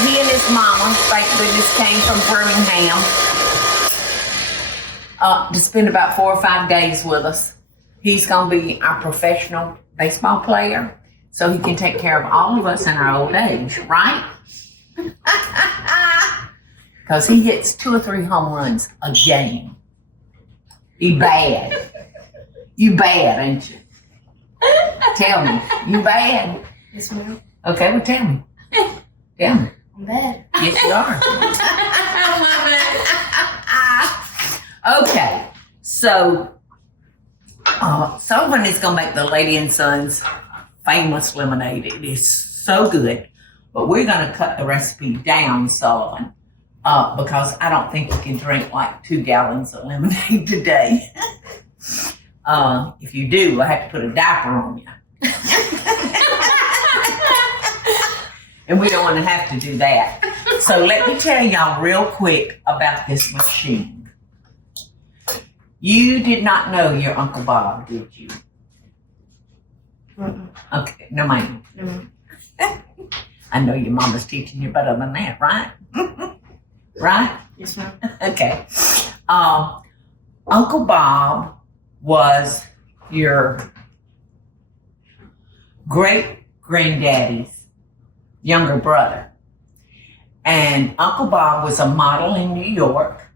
he and his mama, thank goodness, came from Birmingham to spend about 4 or 5 days with us. He's going to be our professional baseball player, so he can take care of all of us in our old age, right? Because he hits 2 or 3 home runs a game. He bad. You bad, ain't you? Tell me. You bad? Yes, ma'am. Okay, well, tell me. Tell me. I'm bad. Yes, you are. Okay, so Sullivan is going to make the Lady and Sons famous lemonade. It is so good. But we're going to cut the recipe down, Sullivan, because I don't think you can drink like 2 gallons of lemonade today. If you do, I have to put a diaper on you. And we don't want to have to do that. So let me tell y'all real quick about this machine. You did not know your Uncle Bob, did you? Okay, no ma'am. No. I know your mama's teaching you better than that, right? Right? Yes, ma'am. Okay. Uncle Bob was your great-granddaddy's younger brother. And Uncle Bob was a model in New York.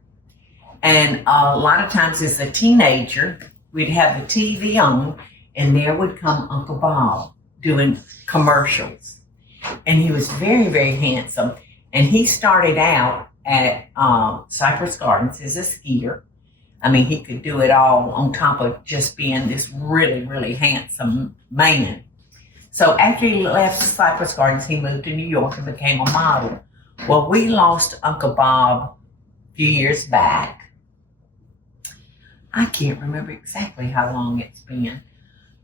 And a lot of times as a teenager, we'd have the TV on, and there would come Uncle Bob doing commercials. And he was very, very handsome. And he started out at Cypress Gardens as a skier. I mean, he could do it all on top of just being this really, really handsome man. So after he left Cypress Gardens, he moved to New York and became a model. Well, we lost Uncle Bob a few years back. I can't remember exactly how long it's been,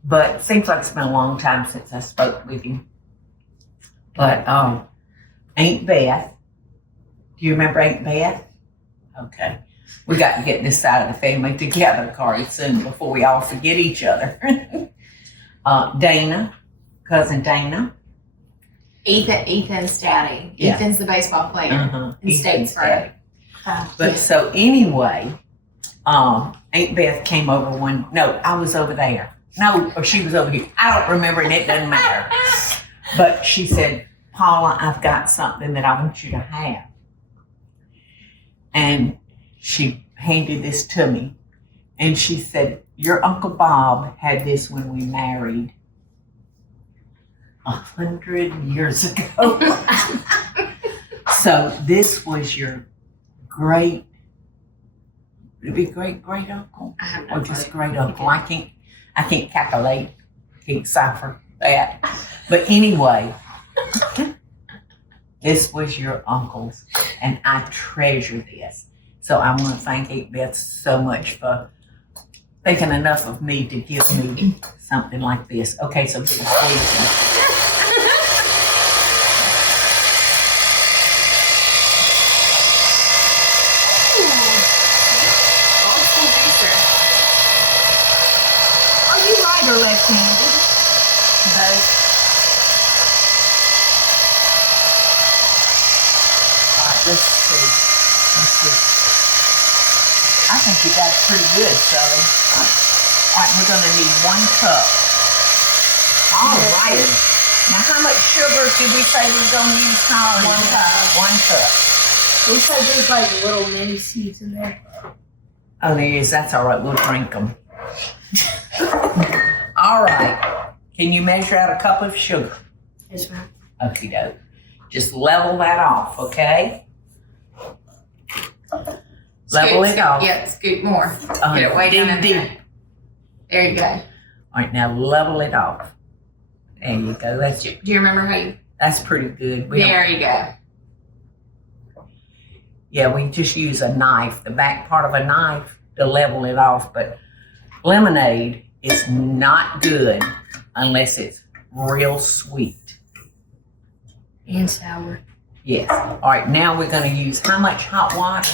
but it seems like it's been a long time since I spoke with him. But Aunt Beth, do you remember Aunt Beth? Okay. We got to get this side of the family together, Carly, soon before we all forget each other. Dana, cousin Dana. Ethan's daddy. Yeah. Ethan's the baseball player in Ethan's Statesboro. But so anyway, Aunt Beth came over I was over there. No, or she was over here. I don't remember, and it doesn't matter. But she said, Paula, I've got something that I want you to have. And she handed this to me. And she said, your Uncle Bob had this when we married 100 years ago. So this was your would it be great uncle? Or just great uncle? I can't calculate, can't cipher that. But anyway, this was your uncle's, and I treasure this. So I want to thank Aunt Beth so much for thinking enough of me to give me something like this. Okay, so this is Are you right or left-handed? Both. All right, let's see. I think you got it pretty good, Sully. All right, we're going to need 1 cup. All right. Now, how much sugar did we say we're going to use, Colin? 1 cup. 1 cup. We said there's like little mini seeds in there. Oh, there is. That's all right. We'll drink them. All right. Can you measure out a cup of sugar? Yes, ma'am. Okie doke. Just level that off, okay? Level it off. Yeah, scoot more. Get it way down in there. There you go. All right, now level it off. There you go. Do you remember how you? That's pretty good. There you go. Yeah, we just use a knife, the back part of a knife, to level it off. But lemonade is not good unless it's real sweet. And sour. Yes. All right, now we're going to use how much hot water?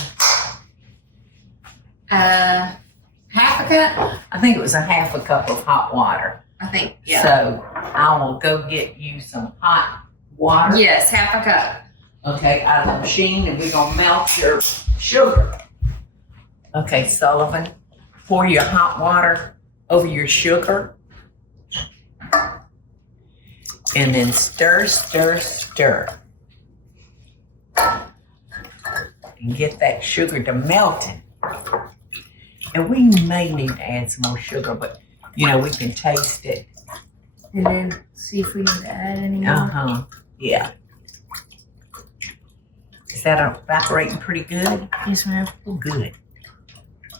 Half a cup? I think it was a half a cup of hot water. I think, yeah. So I will go get you some hot water. Yes, half a cup. okay, out of the machine, and we're gonna melt your sugar. Okay, Sullivan, pour your hot water over your sugar. And then stir, stir, stir. And get that sugar to melting. And we may need to add some more sugar, but you know, we can taste it. And then see if we need to add any more. Uh-huh, yeah. Is that evaporating pretty good? Yes, ma'am. Oh, good.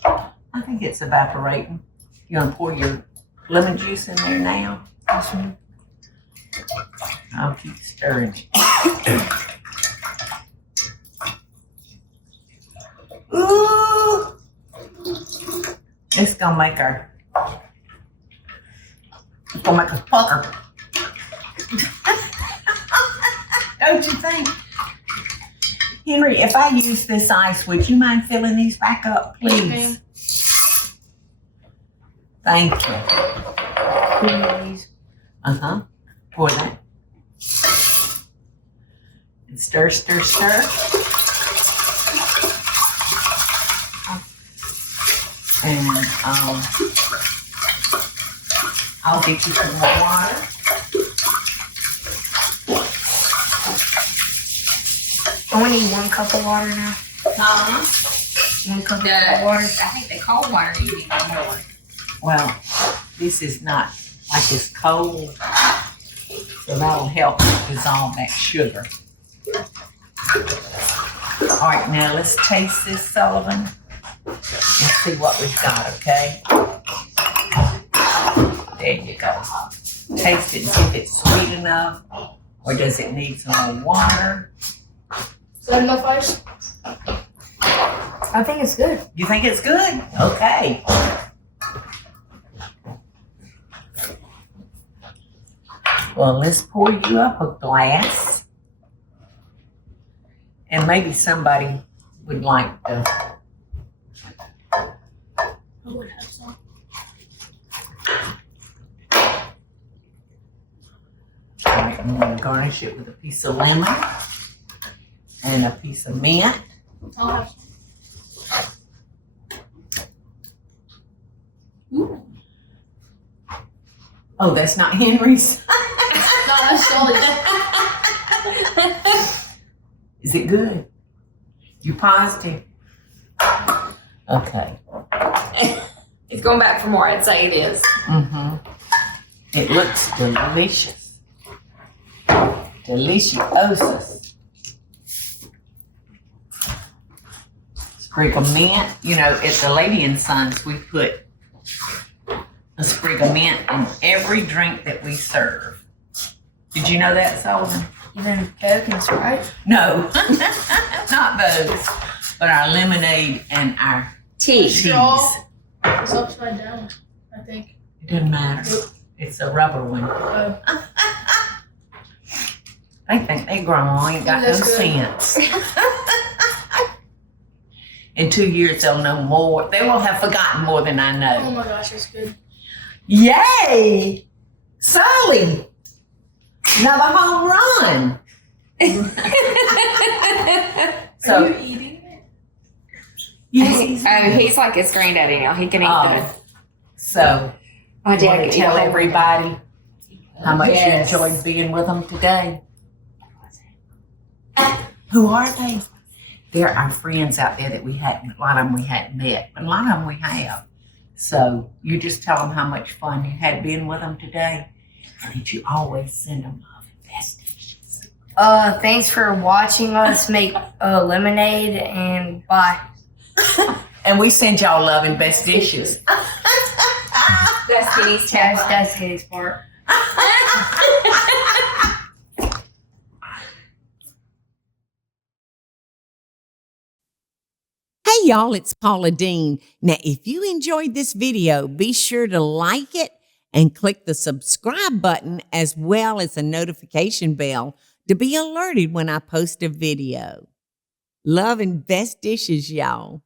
I think it's evaporating. You gonna pour your lemon juice in there now? Yes, ma'am. I'll keep stirring it. Ooh! It's gonna make us pucker. Don't you think? Henry, if I use this ice, would you mind filling these back up, please? Thank you. Uh-huh. Pour that. And stir, stir, stir. And I'll get you some more water. I only need 1 cup of water now. 1 cup of water. I think the cold water you need more. Well, this is not like it's cold, so that'll help dissolve that sugar. All right, now let's taste this, Sullivan, and see what we've got, okay? There you go. Taste it and see if it's sweet enough, or does it need some more water? Is that enough ice? I think it's good. You think it's good? Okay. Well, let's pour you up a glass. And maybe somebody would like to. I would have some. All right, I'm going to garnish it with a piece of lemon and a piece of mint. I'll have some. Ooh. Oh, that's not Henry's. No, that's Sully's. Is it good? You positive? Okay. It's going back for more. I'd say it is. Mm-hmm. It looks delicious. Deliciosus. Sprig of mint. You know, at the Lady and Sons, we put a sprig of mint in every drink that we serve. Did you know that, Sullivan? Even Coke and Sprite? No, not those, but our lemonade and our Tea. teas. It's upside down, I think. It doesn't matter. It's a rubber one. They think they grown, ain't got no That's good. sense. In 2 years, they'll know more. They will have forgotten more than I Oh know. my gosh, it's good. Yay! Sully! Another home run. So, Are you eating it? yes, He's like his granddaddy now. He can eat good. So, My you dad want could to eat tell a whole- everybody how much Yes. you enjoyed being with them today? Who are they? They're our friends out there that we hadn't, a lot of them we hadn't met, but a lot of them we have. So you just tell them how much fun you had being with them today, and that you always send them love and best wishes. Thanks for watching us make lemonade, and bye. And we send y'all love and best dishes. That's Denny's That's Katie's part. Hey y'all, it's Paula Deen. Now, if you enjoyed this video, be sure to like it and click the subscribe button as well as the notification bell to be alerted when I post a video. Love and best dishes, y'all.